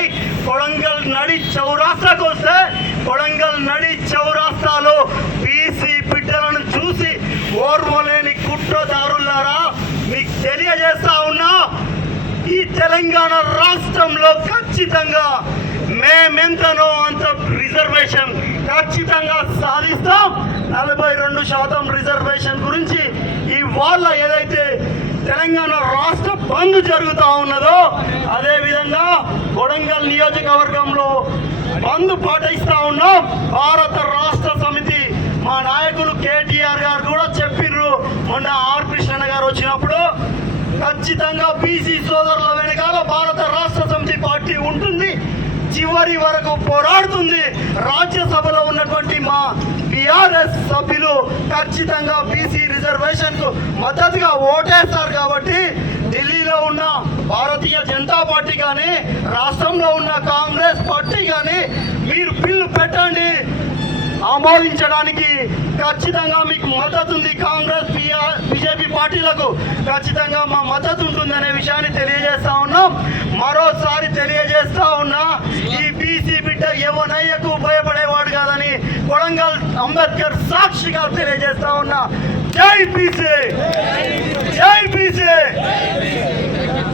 అయి కొడంగల్ నడి చౌరాస్తాకు వస్తే కొడంగల్ నడి చౌరాస్తాలో బీసీ బిడ్డలను చూసి ఓర్వలేని కుట్రదారులారా మీకు తెలియజేస్తా ఉన్నా, ఈ తెలంగాణ రాష్ట్రంలో ఖచ్చితంగా మేమెంతనో అంత రిజర్వేషన్ ఖచ్చితంగా సాధిస్తాం. 42% రిజర్వేషన్ గురించి ఇవాళ ఏదైతే తెలంగాణ రాష్ట్ర బంద్ జరుగుతూ ఉన్నదో అదేవిధంగా కొడంగల్ నియోజకవర్గంలో బంద్ పాటిస్తూ ఉన్నాం. భారత రాష్ట్ర సమితి మా నాయకులు కేటీఆర్ గారు కూడా చెప్పిర్రు. మొన్న ఆర్ కృష్ణ గారు వచ్చినప్పుడు ఖచ్చితంగా బీసీ సోదరుల వెనకాల భారత రాష్ట్ర సమితి పార్టీ ఉంటుంది, చివరి వరకు పోరాడుతుంది. రాజ్యసభలో ఉన్నటువంటి మా టీఆర్ఎస్ సభ్యులు ఖచ్చితంగా బీసీ రిజర్వేషన్ కు మద్దతుగా ఓటేస్తారు. కాబట్టి ఢిల్లీలో ఉన్న భారతీయ జనతా పార్టీ కానీ రాష్ట్రంలో ఉన్న కాంగ్రెస్ పార్టీ కానీ మీరు బిల్లు పెట్టండి, ఆమోదించడానికి ఖచ్చితంగా మీకు మద్దతు ఉంది. కాంగ్రెస్ బీజేపీ పార్టీలకు ఖచ్చితంగా మా మద్దతు ఉంటుంది అనే విషయాన్ని తెలియజేస్తా ఉన్నాం. మరోసారి తెలియజేస్తా ఉన్నా, ఈ బీసీ బిడ్డ ఎవనయ్యకు భయపడేవాడు కాదని కొడంగల్ అంబేద్కర్ సాక్షిగా తెలియజేస్తా ఉన్నా. జై బీసీ, జై బీసీ.